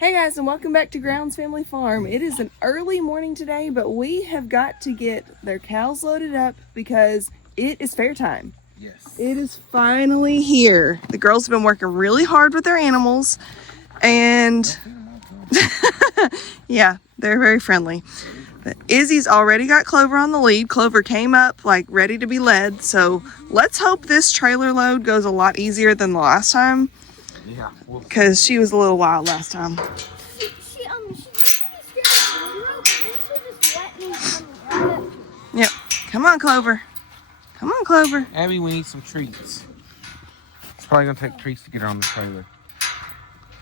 Hey guys, and welcome back to Grounds Family Farm. It is an early morning today, but we have got to get their cows loaded up because it is fair time. Yes. It is finally here. The girls have been working really hard with their animals, and yeah, they're very friendly. But Izzy's already got Clover on the lead. Clover came up like ready to be led, so let's hope this trailer load goes a lot easier than the last time. Yeah. Because she was a little wild last time. She used to be scared of the rope, but then she just let me come right up. Yep. Come on, Clover. Come on, Clover. Abby, we need some treats. It's probably going to take treats to get her on the trailer.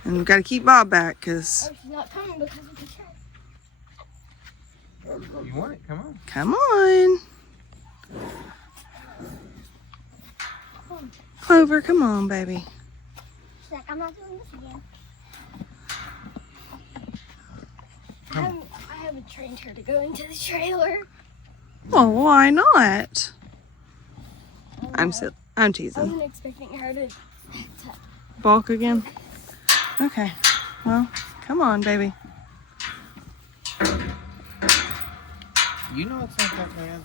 And we've got to keep Bob back because... Oh, she's not coming because of the trailer. You want it? Come on. Come on. Clover, come on, baby. She's like, I'm not doing this again. I haven't trained her to go into the trailer. Well, why not? I'm I teasing. wasn't expecting her to Balk again? Okay. Well, come on, baby. You know it's not that bad.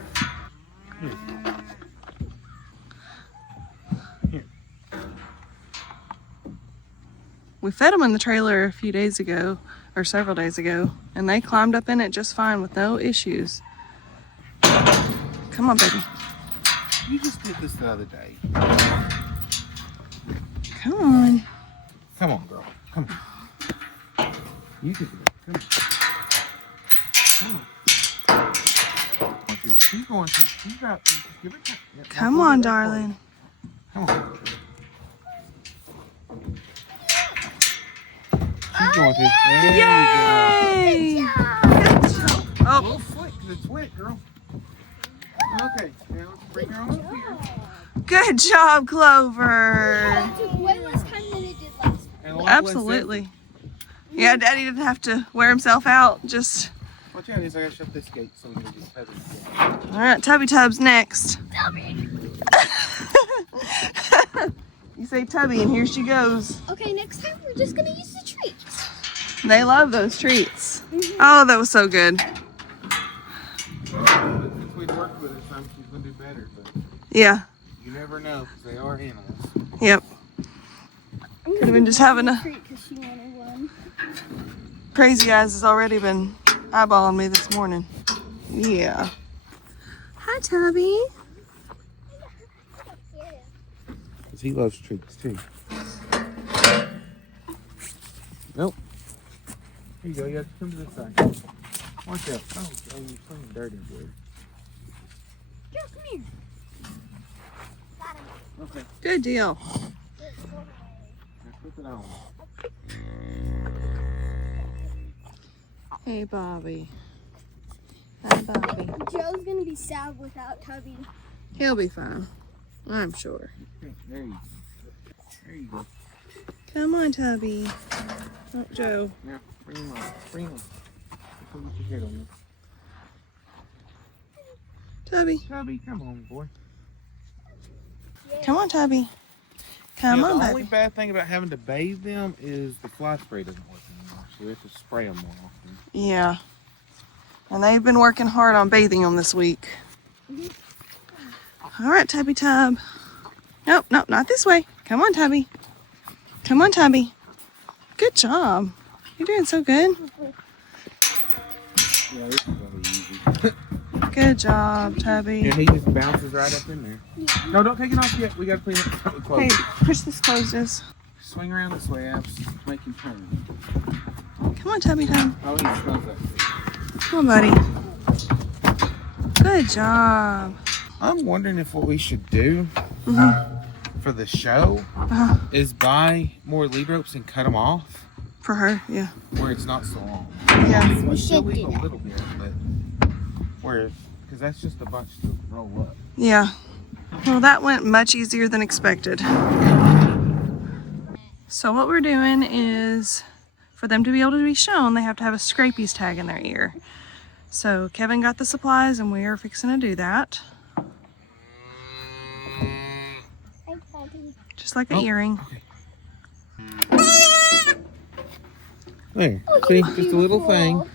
Here. We fed them in the trailer a few days ago, or several days ago, and they climbed up in it just fine with no issues. Come on, baby. You just did this the other day. Come on. Come on, girl. Come on. You can do it. Come on. Keep going. Keep got to. Give it time. Yep, Come on, darling. Come on. Keep going, too. There Yay! we go. Oh, Little flick, 'cause it's wet, girl. Okay, now let's bring her on up here. good job, Clover. It took way less time than it did last time. And a lot less Absolutely. Yeah, Daddy didn't have to wear himself out. Just, effort. Watch out, I gotta shut this gate so we can get feathers. all right, Tubby Tub's next. You say Tubby, and here she goes. Okay, next time we're just gonna use the treats. They love those treats. Oh, that was so good. Since we'd worked with her some, she's gonna do better, but Yeah, you never know, because they are animals. yep. Could have been just having a treat because she wanted one. Crazy Eyes has already been eyeballing me this morning. Yeah. Hi, Tubby. Because he loves treats, too. Nope. Here you go, you have to come to this side. Watch out. Oh, you're playing dirty, boy. Girl, come here. Got him. Okay, Good deal. now flip it on. Hey, Bobby. Hi, Bobby. Joe's gonna be sad without Tubby. He'll be fine. I'm sure. Okay, there you go. There you go. Come on, Tubby. Oh, Joe. Now, bring him on. Bring him on. Put your head on him. Tubby. Tubby, come on, boy. Come on, Tubby. Come Yeah, on, the only baby. bad thing about having to bathe them is the fly spray doesn't work anymore, so we have to spray them more often. Yeah. And they've been working hard on bathing them this week. All right, Tubby Tub. Nope, nope, not this way. Come on, Tubby. Come on, Tubby. Good job. You're doing so good. Yeah, this is gonna be easy. Good job, Tubby. Yeah, he just bounces right up in there. No, don't take it off yet. We gotta clean it. Close. Hey, push this closed. Swing around this way, Abs. Make him turn. Come on, Tubby Tub. Oh, he smells that. Come on, buddy. Good job. I'm wondering if what we should do for the show Uh-huh. is buy more lead ropes and cut them off For her, yeah. where it's not so long. Yeah. We still should leave do a that. little bit, but where, because that's just a bunch to roll up. Yeah. Well, that went much easier than expected. So what we're doing is, for them to be able to be shown, they have to have a scrapies tag in their ear. So Kevin got the supplies and we are fixing to do that. Just like an earring. Okay. There. See, just a little thing.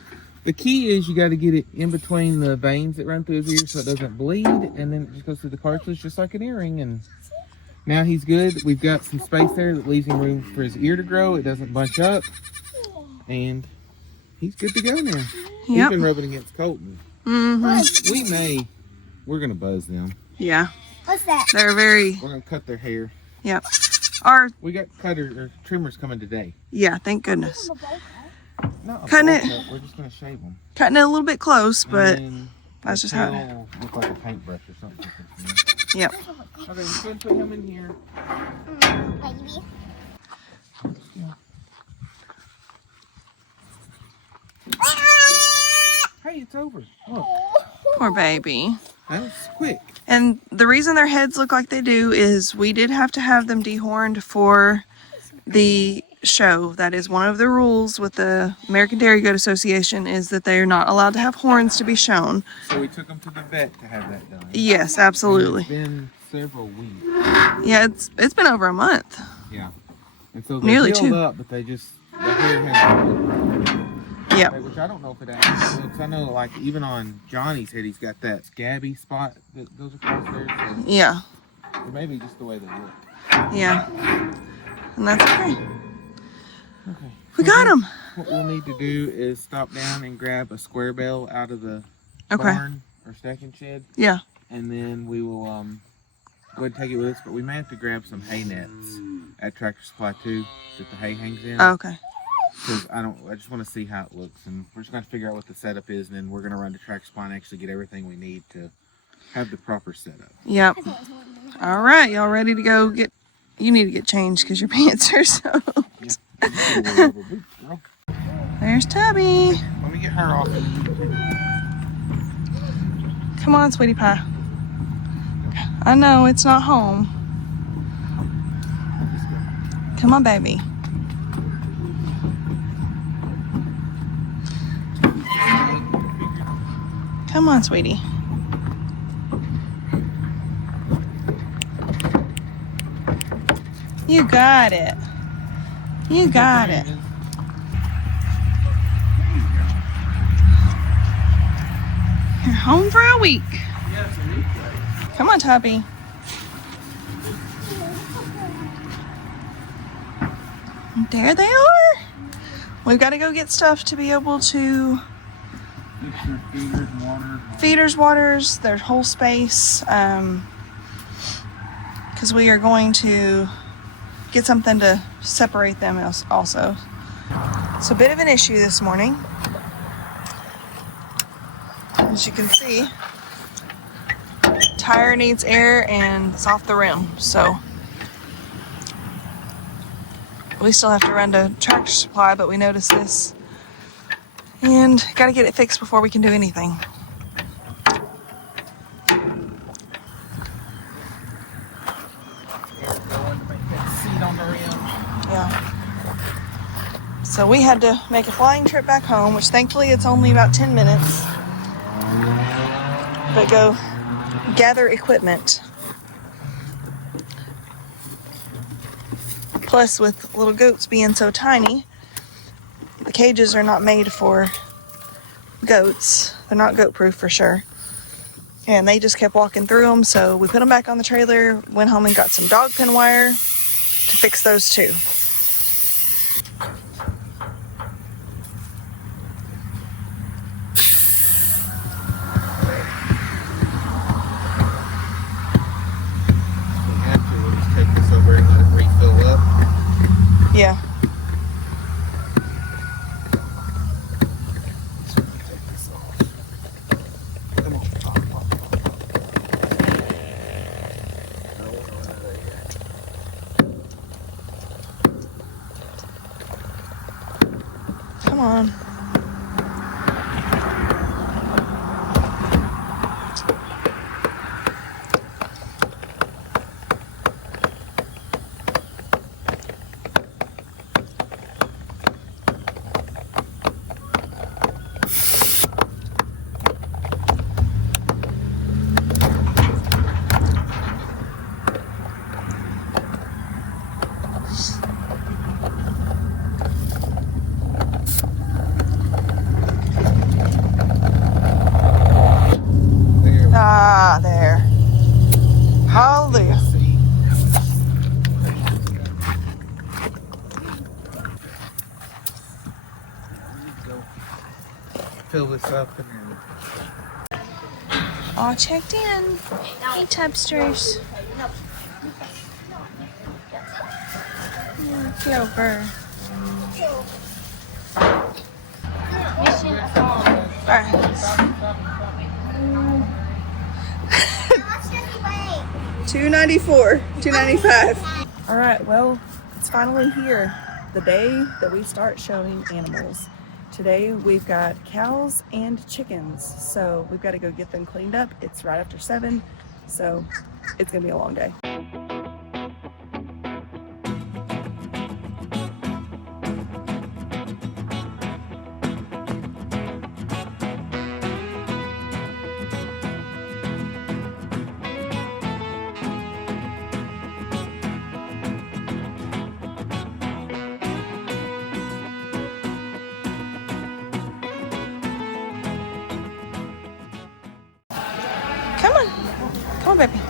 The key is you got to get it in between the veins that run through his ear so it doesn't bleed, and then it just goes through the cartilage just like an earring. And now he's good. We've got some space there that leaves him room for his ear to grow. It doesn't bunch up, and he's good to go now. He's been rubbing against Colton. We're gonna buzz them. Yeah. What's that? They're very. We're gonna cut their hair. Yep. We got trimmers coming today. Yeah, thank goodness. Not Cutting it. We're just gonna shave them. Cutting it a little bit close, but that's just how. It'll look like a paintbrush or something. Yep. Okay, we're gonna put him in here. Baby. Hey, it's over. Look, Poor baby. that was quick. And the reason their heads look like they do is we did have to have them dehorned for the show. That is one of the rules with the American Dairy Goat Association, is that they are not allowed to have horns to be shown. So we took them to the vet to have that done. Yes, absolutely. It's been several weeks. Yeah, it's been over a month. Yeah. And so they Nearly healed 2. up, but the hair has Yep. which I don't know if it actually looks. I know, like, even on Johnny's head, he's got that scabby spot that goes across there. So, Yeah. or maybe just the way they look. Yeah. And that's okay. Okay. We got them. What we'll need to do is stop down and grab a square bale out of the Okay. barn or stacking shed. Yeah. And then we will go ahead and take it with us. But we may have to grab some hay nets at Tractor Supply too, that the hay hangs in. Oh, okay. Because I just want to see how it looks, and we're just going to figure out what the setup is, and then we're going to run to Tractor Supply and actually get everything we need to have the proper setup. Yep. All right, y'all ready to go get? You need to get changed because your pants are soaked. Yeah. There's Tubby. Let me get her off. Come on, sweetie pie. I know it's not home. Come on, baby. Come on, sweetie. You got it. You got it. You're home for a week. Come on, Tubby. There they are. We've got to go get stuff to be able to feeders, waters, their whole space, because we are going to get something to separate them also. It's a bit of an issue this morning. As you can see, tire needs air and it's off the rim, so we still have to run to Tractor Supply, but we noticed this and got to get it fixed before we can do anything. Yeah. So we had to make a flying trip back home, which thankfully it's only about 10 minutes. But go gather equipment. Plus, with little goats being so tiny, the cages are not made for goats. They're not goat proof for sure. And they just kept walking through them, so we put them back on the trailer, went home and got some dog pin wire to fix those too. We'll just take this over and let it refill up. Yeah. Come on. fill this up and then. All checked in. Hey, Tubsters. Clover. Mission accomplished. Alright. $2.94, $2.95. Alright, well, it's finally here. The day that we start showing animals. Today we've got cows and chickens, so we've got to go get them cleaned up. It's right after 7, so it's gonna be a long day. Come on. Come on, baby.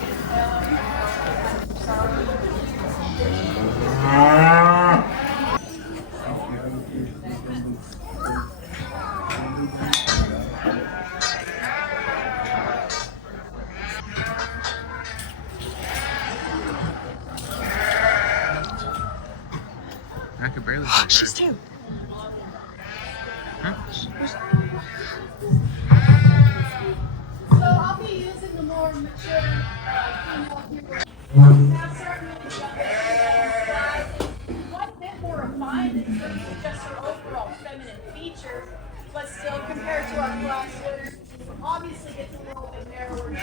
I could barely. She's 2. Huh? So I'll be using the more mature female here. Have certain quite a bit more refined in terms of just her overall feminine features, but still compared to our class, obviously gets a little bit narrower.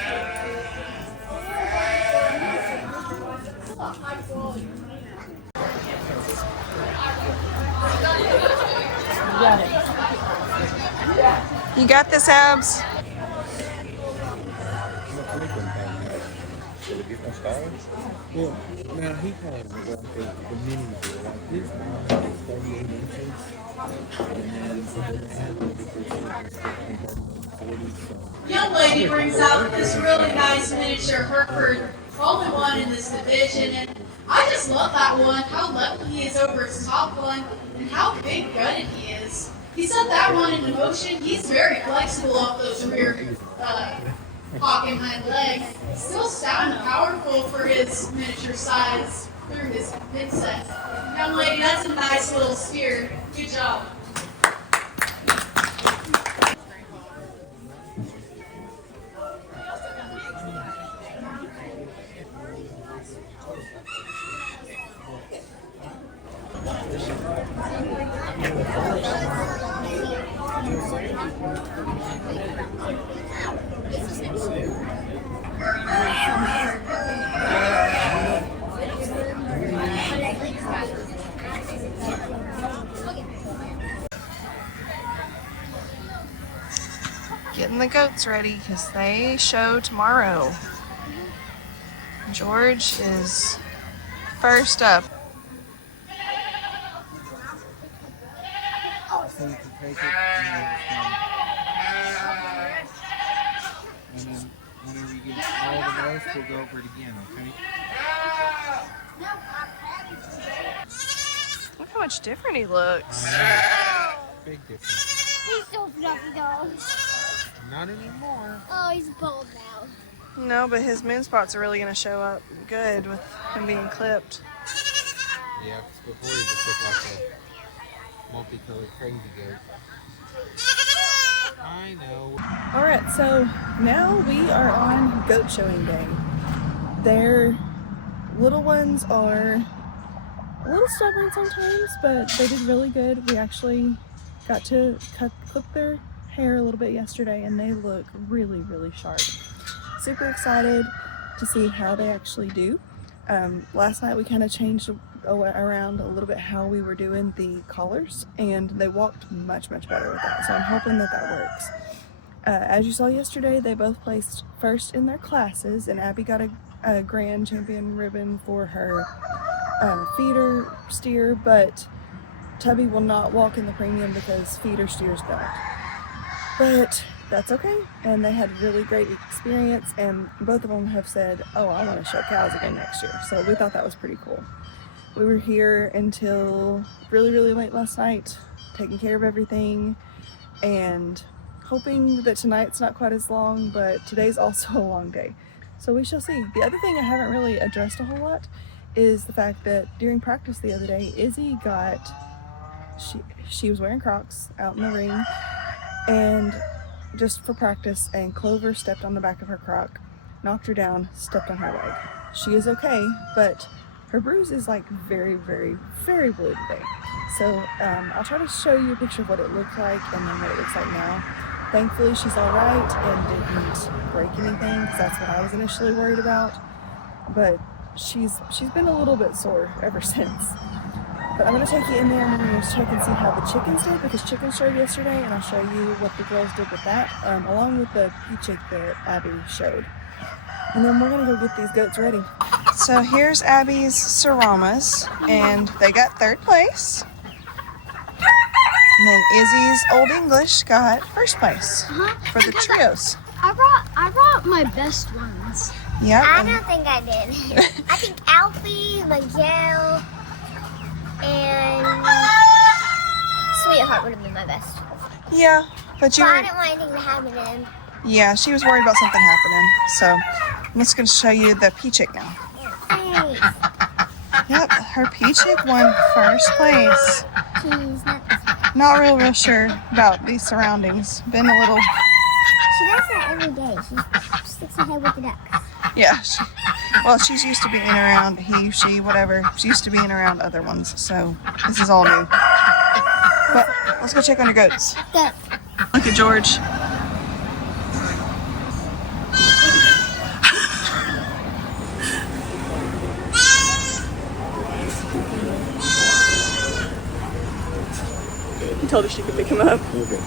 Still a high quality. You got this, Abs. Well, now he probably was the mini deal. Like his mom is 38 inches, and Young lady brings out this really nice miniature Hereford, only one in this division, and I just love that one, how level he is over his top one, and how big gutted he is. He set that one into motion. He's very flexible off those rear hock and hind legs. Still stout and powerful for his miniature size through his mid-set. Young lady, that's a nice little steer. Good job. Getting the goats ready because they show tomorrow. George is first up. so you can take it and then whenever you get all the rest, we'll go over it again, okay? Look how much different he looks. Big difference. He's so fluffy, though. Not anymore. Oh, he's bald now. No, but his moon spots are really going to show up good with him being clipped. Yeah, because before he just looked like a multicolored crazy goat. I know. Alright, so now we are on goat showing day. Their little ones are a little stubborn sometimes, but they did really good. We actually got to clip their hair a little bit yesterday and they look really, really sharp. Super excited to see how they actually do. Last night we kind of changed around a little bit how we were doing the collars and they walked much, much better with that. So I'm hoping that that works. As you saw yesterday, they both placed first in their classes and Abby got a grand champion ribbon for her feeder steer, but Tubby will not walk in the premium because feeder steers don't. But that's okay, and they had really great experience, and both of them have said, oh, I want to show cows again next year. So we thought that was pretty cool. We were here until really, really late last night, taking care of everything, and hoping that tonight's not quite as long, but today's also a long day. So we shall see. The other thing I haven't really addressed a whole lot is the fact that during practice the other day, Izzy she was wearing Crocs out in the ring and just for practice, and Clover stepped on the back of her Croc, knocked her down, stepped on her leg. She is okay, but her bruise is like very, very, very blue today. So I'll try to show you a picture of what it looked like and then what it looks like now. Thankfully, she's all right and didn't break anything, because that's what I was initially worried about. But she's been a little bit sore ever since. But I'm going to take you in there and we're going to check and see how the chickens did, because chickens showed yesterday, and I'll show you what the girls did with that, along with the pea chick that Abby showed. And then we're going to go get these goats ready. So here's Abby's Seramas, and they got 3rd place. And then Izzy's Old English got 1st place for the trios. I brought my best ones. Yep. I don't think I did. I think Alfie, Miguel, and Sweetheart would have been my best. Yeah, but I didn't want anything to happen in. Yeah, she was worried about something happening. So I'm just going to show you the pea chick now. Thanks. Yep, her pea chick won 1st place. She's not this one. Not real sure about these surroundings. Been a little... She does that every day. She sticks her head with the ducks. Yeah. Well, she's used to being around he, she, whatever. She's used to being around other ones, so this is all new. But let's go check on your goats. Go. Look at George. He told her she could pick him up. Okay.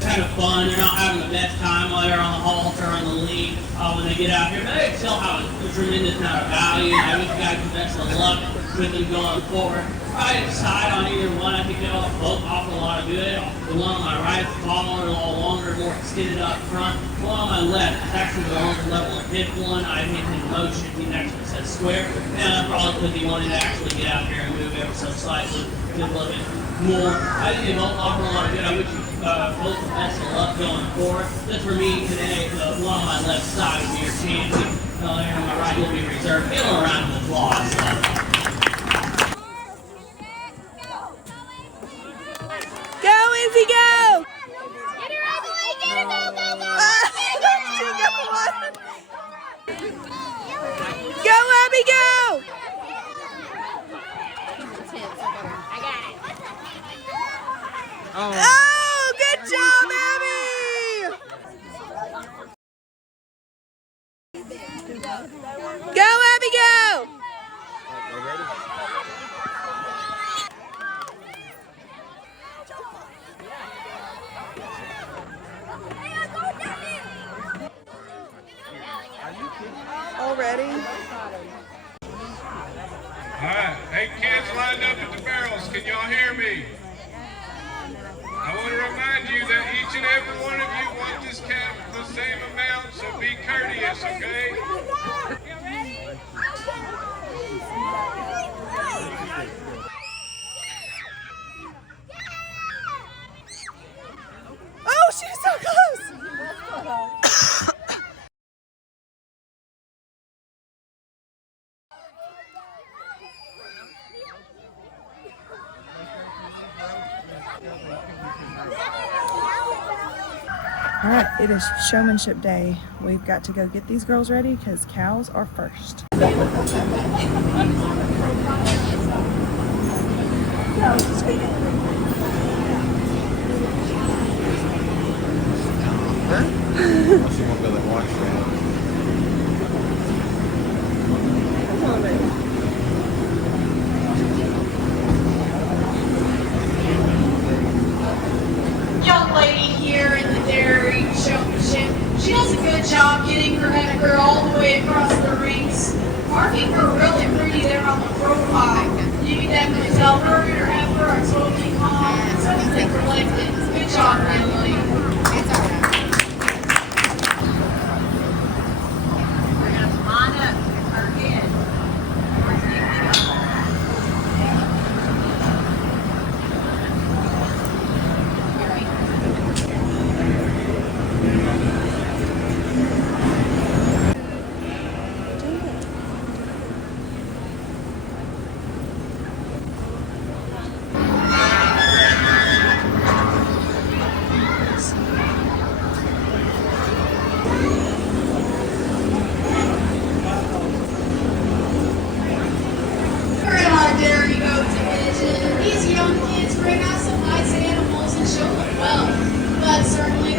Kind of fun. They're not having the best time while they're on the halter or on the lead when they get out here. But they still have a tremendous amount of value. I wish you guys the best of luck with them going forward. I decide on either one. I think they all both offer a lot of good. The one on my right is taller, a little longer, more extended up front. The one on my left is actually the longer level of hip one. I hit him in motion. He actually says square. And probably because he wanted to actually get out here and move ever so slightly, a little bit more. I think they both offer a lot of good. I wish you both the best of luck going forward. Just for me today, the one on my left side will be your champion. And on my right will be reserved. Give him a round of applause. Go, Izzy, go! Get her out of the way. Get her. Go, go, go. Go, Abby, go! I got it. Oh, good job, Abby! Go, Abby, go! Already? Alright, 8 kids lined up at the barrels. Can y'all hear me? I want to remind you that each and every one of you want this cat the same amount, so be courteous, okay? Oh, she's so close! All right, it is showmanship day. We've got to go get these girls ready because cows are first. Young lady here in the dairy showmanship. She does a good job getting her header all the way across the rings. Marking her really pretty there on the profile. You can definitely tell her and her heifer are totally calm and totally collected. Good job, young lady.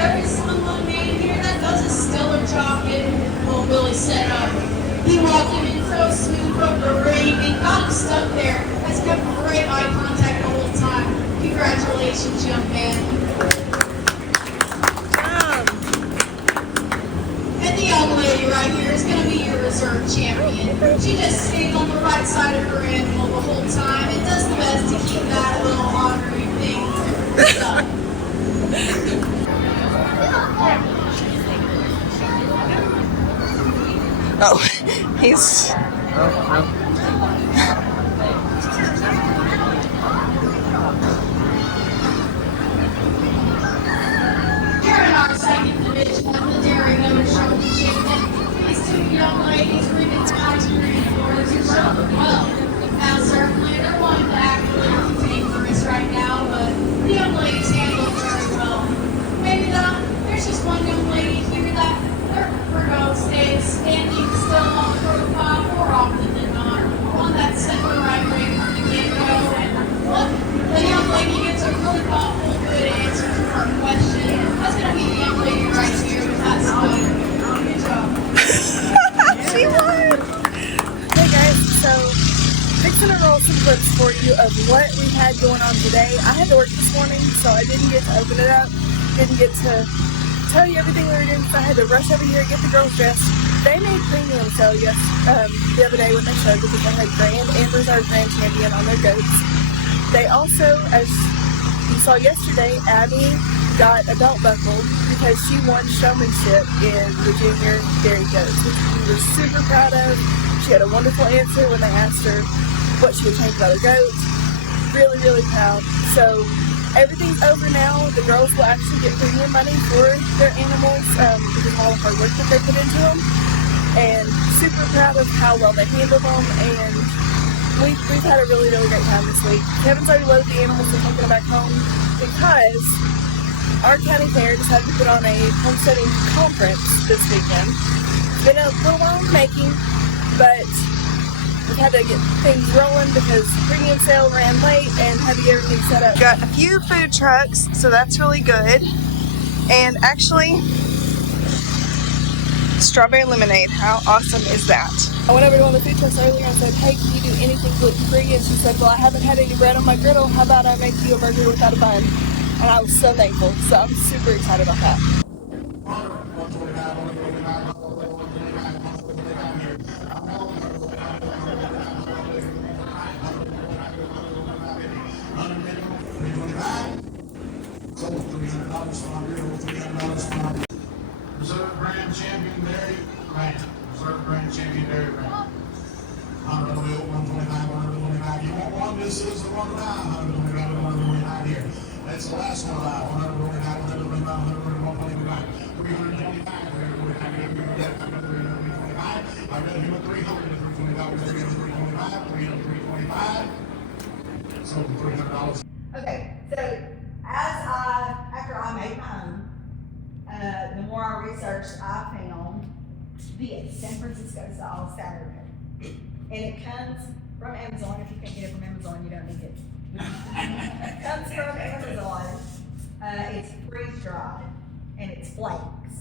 there is someone man here that does a stellar job getting little Billy set up. He walked him in so smooth over the ring and got him stuck there. Has kept great eye contact the whole time. Congratulations, young man. And the young lady right here is going to be your reserve champion. She just stays on the right side of her animal the whole time and does the best to keep that little honoring thing stuck. Oh, he's... Here in our second division of the Dairy Goat Showmanship, these two young ladies are even pioneering for us to show them well. Now, certainly, they're wanting to act a little dangerous right now, but the young ladies handle it very well. Maybe there's just one young lady here that her goat stays standing still on the profile more often than not. One that's set the right way from the get-go, and look, the young lady gets a really thoughtful, good answer to her question. That's going to be the young lady right here with that smile. Good job. She won! Hey guys, so fixing to roll some clips for you of what we had going on today. I had to work this morning, so I didn't get to open it up. Didn't get to tell you everything we were doing, so I had to rush over here and get the girls dressed. They made premium sale the other day when they showed because they had Grand and Reserve Grand Champion on their goats. They also, as you saw yesterday, Abby got a belt buckle because she won showmanship in the junior dairy goats, which we were super proud of. She had a wonderful answer when they asked her what she would change about her goats. Really, really proud. So everything's over now. The girls will actually get premium money for their animals because of all the hard work that they put into them. And super proud of how well they handled them. And we've had a really, really great time this week. Kevin's already loaded the animals and taken them back home because our county fair decided to put on a homesteading conference this weekend. It's been a little while in the making, but we've had to get things rolling because premium sale ran late and had to get everything set up. Got a few food trucks, so that's really good. And actually, strawberry lemonade, how awesome is that? I went over to one of the food trucks earlier and said, hey, can you do anything gluten-free? And she said, well, I haven't had any bread on my griddle. How about I make you a burger without a bun? And I was so thankful, so I'm super excited about that. Reserve Grand Champion Dairy Ranch. Reserve Grand Champion Dairy Ranch. 125, 125. You want one? This is the one now. 125, 125 here. That's the last one alive. 125, 125, 125, 325, 325. I got him at 300, 325, 325. So $300. Okay, so after I made my own, the more I researched, I found the San Francisco style Saturday. And it comes from Amazon. If you can't get it from Amazon, you don't need it. It comes from Amazon. It's freeze-dried and it's flakes.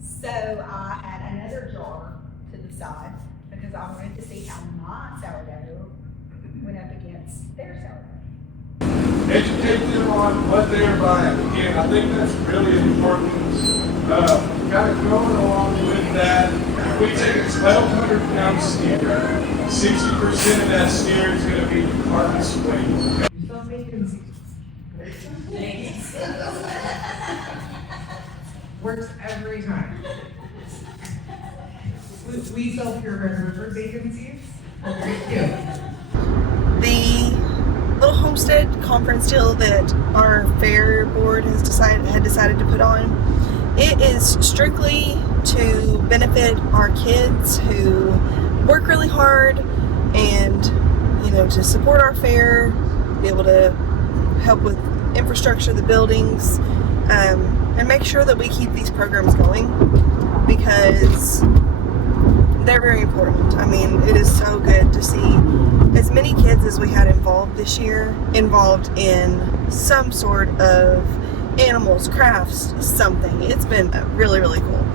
So I had another jar to the side because I wanted to see how my sourdough went up against their sourdough. Educate them on what they're buying. Again, I think that's really important. Kind of going along with that, if we take a 1,200 pound steer, 60% of that steer is going to be harvest weight. Works every time. We sell pure burger for vacancies. The little homestead conference deal that our fair board had decided to put on, it is strictly to benefit our kids who work really hard and, you know, to support our fair, be able to help with infrastructure, the buildings, and make sure that we keep these programs going because they're very important. I mean, it is so good to see as many kids as we had involved this year involved in some sort of animals, crafts, something. It's been really, really cool.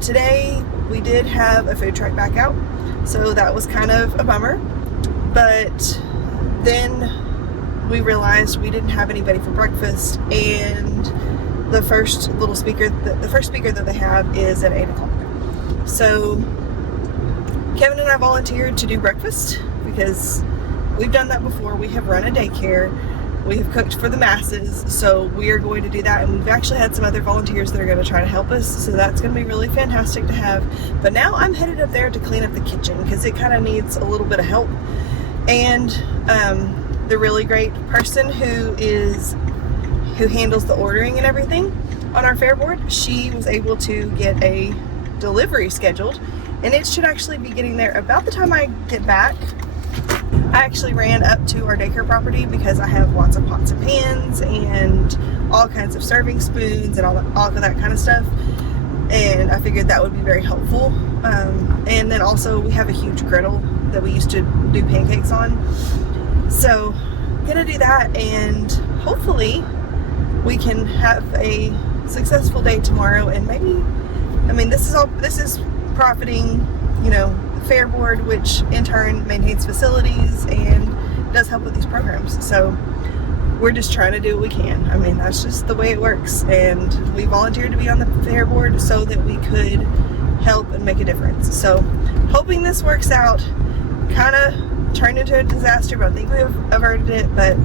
Today we did have a food truck back out, so that was kind of a bummer, but then we realized we didn't have anybody for breakfast, and the first speaker that they have is at 8 o'clock. So Kevin and I volunteered to do breakfast because we've done that before. We have run a daycare. We have cooked for the masses, so we are going to do that, and we've actually had some other volunteers that are going to try to help us, so that's going to be really fantastic to have. But now I'm headed up there to clean up the kitchen because it kind of needs a little bit of help. And the really great person who handles the ordering and everything on our fair board, she was able to get a delivery scheduled, and it should actually be getting there about the time I get back. I actually ran up to our daycare property because I have lots of pots and pans and all kinds of serving spoons and all of that kind of stuff, and I figured that would be very helpful. And then also we have a huge griddle that we used to do pancakes on, so I'm gonna do that, and hopefully we can have a successful day tomorrow. And maybe, I mean, this is profiting, you know, Fair Board, which in turn maintains facilities and does help with these programs. So we're just trying to do what we can. I mean, that's just the way it works, and we volunteered to be on the Fair Board so that we could help and make a difference. So hoping this works out. Kind of turned into a disaster, but I think we have averted it. But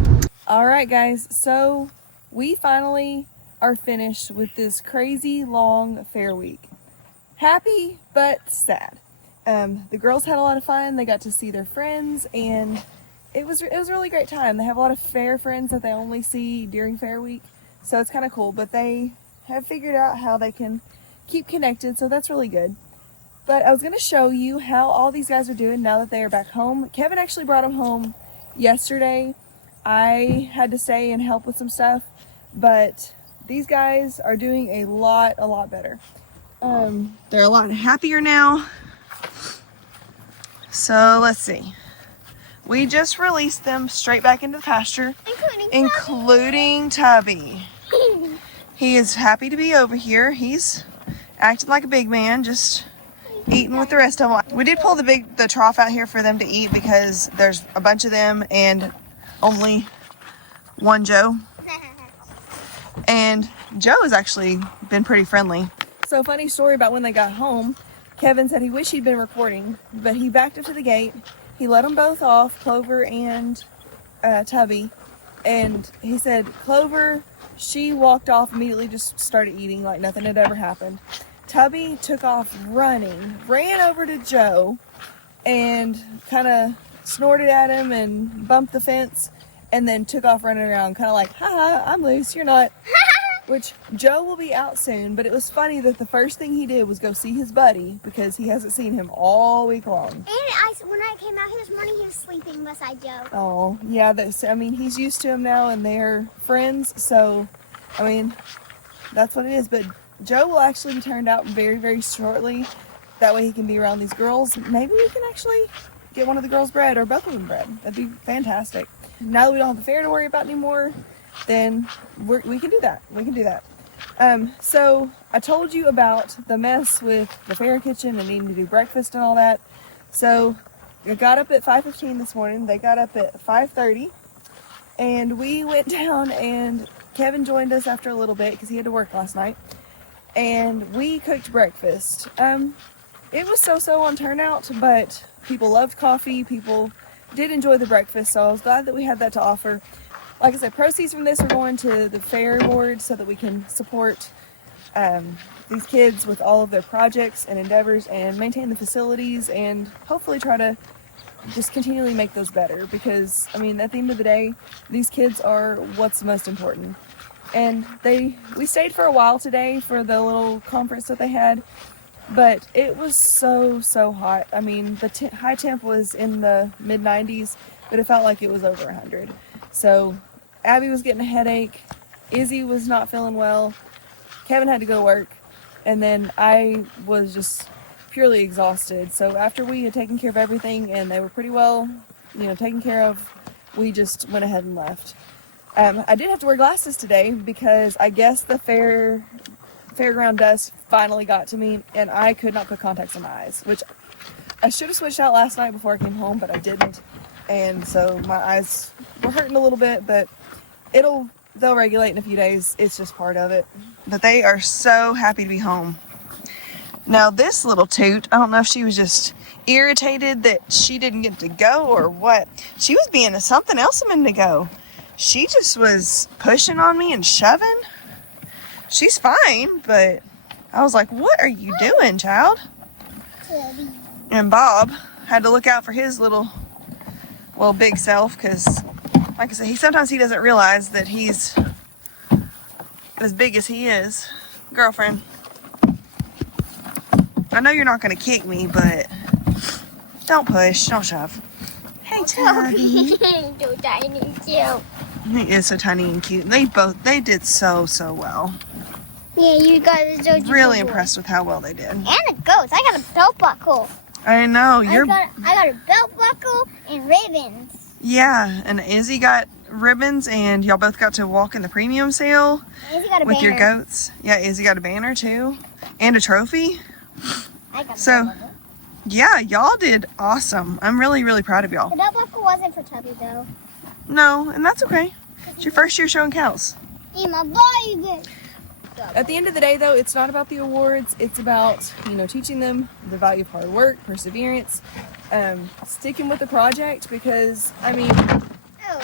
all right, guys, so we finally are finished with this crazy long fair week. Happy but sad. The girls had a lot of fun. They got to see their friends, and it was a really great time. They have a lot of fair friends that they only see during fair week, so it's kind of cool. But they have figured out how they can keep connected, so that's really good. But I was going to show you how all these guys are doing now that they are back home. Kevin actually brought them home yesterday. I had to stay and help with some stuff, but these guys are doing a lot better. They're a lot happier now. So let's see. We just released them straight back into the pasture, including Tubby. He is happy to be over here. He's acting like a big man, just eating with the rest of them. We did pull the trough out here for them to eat because there's a bunch of them and only one Joe. And Joe has actually been pretty friendly. So funny story about when they got home. Kevin said he wished he'd been recording, but he backed up to the gate. He let them both off, Clover and Tubby. And he said Clover, she walked off immediately, just started eating like nothing had ever happened. Tubby took off running, ran over to Joe, and kind of snorted at him and bumped the fence, and then took off running around, kind of like, haha, I'm loose, you're not. Which Joe will be out soon, but it was funny that the first thing he did was go see his buddy because he hasn't seen him all week long. And when I came out here this morning, he was sleeping beside Joe. Oh, yeah, I mean, he's used to him now, and they're friends, so, I mean, that's what it is. But Joe will actually be turned out very, very shortly. That way he can be around these girls. Maybe we can actually get one of the girls bred or both of them bred. That'd be fantastic. Now that we don't have the fair to worry about anymore, then we can do that. We can do that. So I told you about the mess with the fair kitchen and needing to do breakfast and all that. So I got up at 5:15 this morning. They got up at 5:30, and we went down, and Kevin joined us after a little bit because he had to work last night, and we cooked breakfast. It was so-so on turnout, but people loved coffee. People did enjoy the breakfast, so I was glad that we had that to offer. Like I said, proceeds from this are going to the fair board so that we can support these kids with all of their projects and endeavors and maintain the facilities and hopefully try to just continually make those better, because I mean, at the end of the day, these kids are what's most important. And we stayed for a while today for the little conference that they had, but it was so hot. I mean, the high temp was in the mid 90s, but it felt like it was over 100. So Abby was getting a headache, Izzy was not feeling well, Kevin had to go to work, and then I was just purely exhausted. So after we had taken care of everything and they were pretty well, taken care of, we just went ahead and left. I did have to wear glasses today because I guess the fairground dust finally got to me, and I could not put contacts in my eyes, which I should have switched out last night before I came home, but I didn't. And so my eyes were hurting a little bit, but they'll regulate in a few days. It's just part of it. But they are so happy to be home. Now this little toot, I don't know if she was just irritated that she didn't get to go or what. She was being something else a minute ago. She just was pushing on me and shoving. She's fine, but I was like, what are you doing, child? And Bob had to look out for his little big self, because like I said, sometimes he doesn't realize that he's as big as he is. Girlfriend, I know you're not going to kick me, but don't push, don't shove. Hey, Tubby. So tiny and cute. He is so tiny and cute. They did so well. Yeah, you guys are so cute. Really impressed with how well they did. And the goats. I got a belt buckle. I know, I got a belt buckle and ribbons. Yeah, and Izzy got ribbons, and y'all both got to walk in the premium sale Izzy got a with banner. your goats. Yeah, Izzy got a banner too, and a trophy. I got So, a belt buckle. Yeah, y'all did awesome. I'm really proud of y'all. The belt buckle wasn't for Tubby though. No, and that's okay. It's your first year showing cows. Hey, my baby. At the end of the day, though, it's not about the awards. It's about, teaching them the value of hard work, perseverance, sticking with the project, because,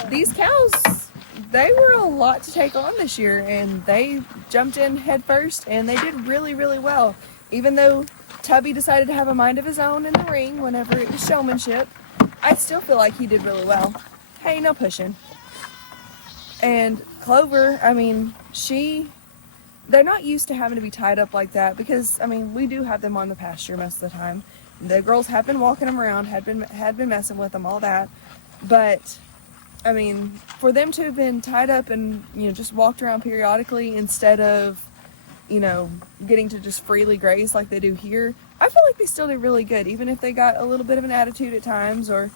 these cows, they were a lot to take on this year, and they jumped in head first, and they did really well. Even though Tubby decided to have a mind of his own in the ring whenever it was showmanship, I still feel like he did really well. Hey, no pushing. And Clover, they're not used to having to be tied up like that, because we do have them on the pasture most of the time. The girls have been walking them around, had been messing with them, all that. But for them to have been tied up and just walked around periodically instead of getting to just freely graze like they do here, I feel like they still did really good, even if they got a little bit of an attitude at times, or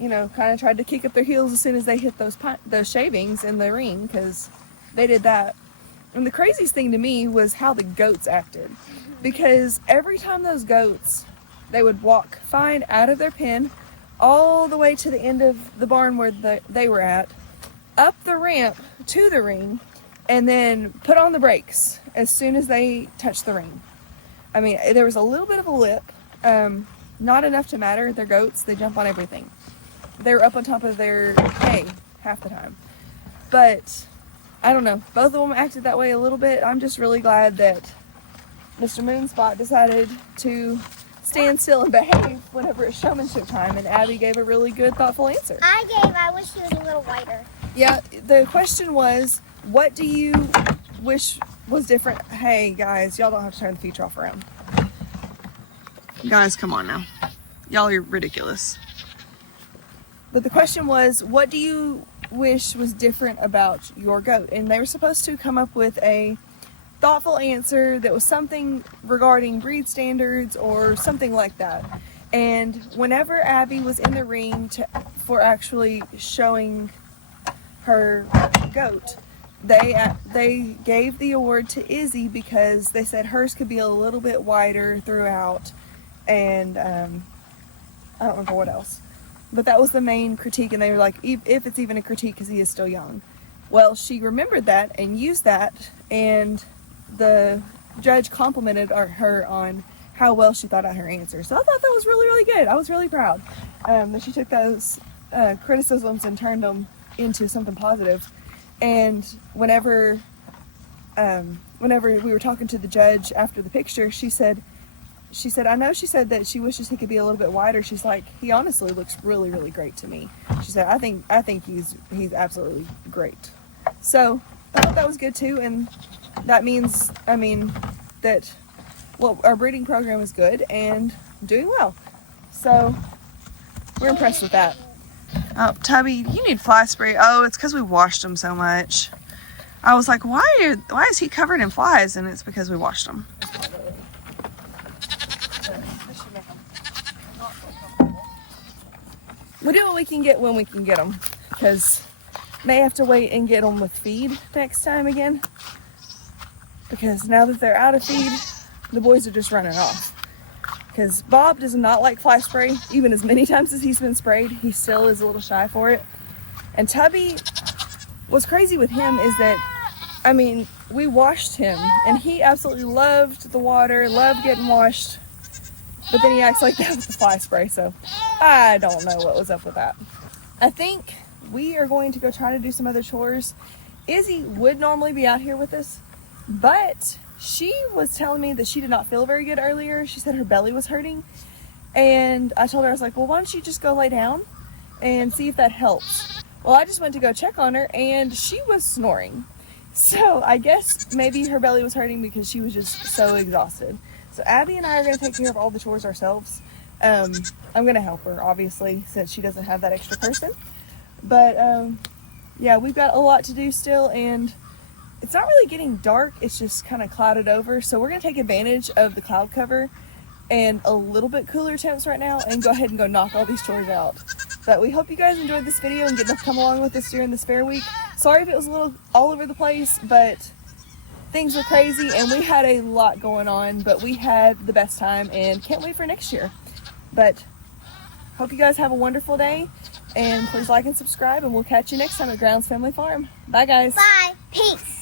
kind of tried to kick up their heels as soon as they hit those shavings in the ring, because they did that. And the craziest thing to me was how the goats acted, because every time those goats, they would walk fine out of their pen all the way to the end of the barn where they were at, up the ramp to the ring, and then put on the brakes as soon as they touched the ring. There was a little bit of a lip, not enough to matter. They're goats, they jump on everything. They were up on top of their hay half the time. But I don't know, both of them acted that way a little bit. I'm just really glad that Mr. Moonspot decided to stand still and behave whenever it's showmanship time, and Abby gave a really good, thoughtful answer. I wish he was a little whiter. Yeah, the question was, what do you wish was different? Hey guys, y'all don't have to turn the feature off around. Guys, come on now. Y'all are ridiculous. But the question was, what do you wish was different about your goat? And they were supposed to come up with a thoughtful answer that was something regarding breed standards or something like that. And whenever Abby was in the ring for actually showing her goat, they gave the award to Izzy, because they said hers could be a little bit wider throughout, and I don't remember what else. But that was the main critique, and they were like, if it's even a critique, because he is still young. Well, she remembered that and used that, and the judge complimented her on how well she thought out her answer. So I thought that was really good. I was really proud that she took those criticisms and turned them into something positive. And whenever we were talking to the judge after the picture, she said, I know she said that she wishes he could be a little bit wider. She's like, he honestly looks really great to me. She said, I think he's absolutely great. So I thought that was good too, and that means, that our breeding program is good and doing well. So we're impressed with that. Oh, Tubby, you need fly spray. Oh, it's because we washed them so much. I was like, why is he covered in flies? And it's because we washed them. We do what we can get when we can get them, because may have to wait and get them with feed next time again, because now that they're out of feed, the boys are just running off. Because Bob does not like fly spray. Even as many times as he's been sprayed, he still is a little shy for it. And Tubby, what's crazy with him is that, I mean, we washed him and he absolutely loved the water, loved getting washed, but then he acts like that with the fly spray, so I don't know what was up with that. I think we are going to go try to do some other chores. Izzy would normally be out here with us, but she was telling me that she did not feel very good earlier. She said her belly was hurting, and I told her, I was like, well, why don't you just go lay down and see if that helps. Well, I just went to go check on her and she was snoring. So I guess maybe her belly was hurting because she was just so exhausted. So Abby and I are going to take care of all the chores ourselves. I'm going to help her, obviously, since she doesn't have that extra person. But yeah, we've got a lot to do still, and it's not really getting dark. It's just kind of clouded over. So we're going to take advantage of the cloud cover and a little bit cooler temps right now and go ahead and go knock all these chores out. But we hope you guys enjoyed this video and get to come along with us during this fair week. Sorry if it was a little all over the place, but things were crazy and we had a lot going on, but we had the best time and can't wait for next year. But hope you guys have a wonderful day, and please like and subscribe, and we'll catch you next time at Grounds Family Farm. Bye guys. Bye. Peace.